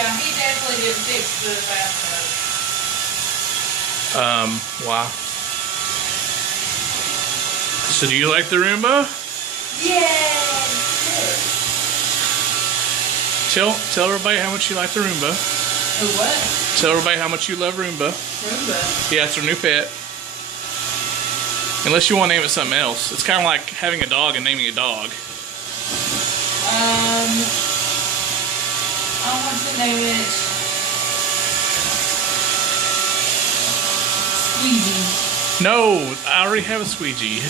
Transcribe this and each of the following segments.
Yeah, he definitely didn't fix the bathtub. Wow. So do you like the Roomba? Yay! Tell everybody how much you like the Roomba. Oh, what? Tell everybody how much you love Roomba. Roomba? Yeah, it's our new pet. Unless you want to name it something else. It's kind of like having a dog and naming a dog. I want to name it Squeegee. No, I already have a squeegee.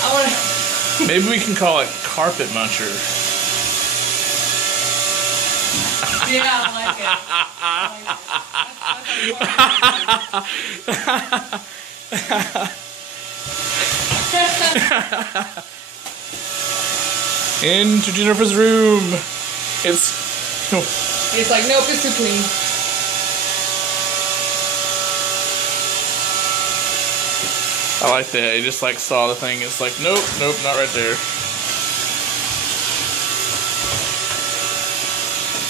I want to... Maybe we can call it Carpet Muncher. Yeah, I like it. Into Jennifer's room. It's It's like, nope, it's too clean. I like that. It just like saw the thing. It's like, nope, not right there.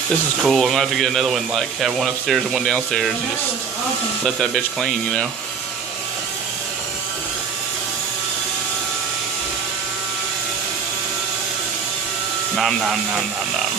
This is cool. I'm gonna have to get another one, like have one upstairs and one downstairs, and just Awesome. let that bitch clean, you know. Nom nom nom nom nom.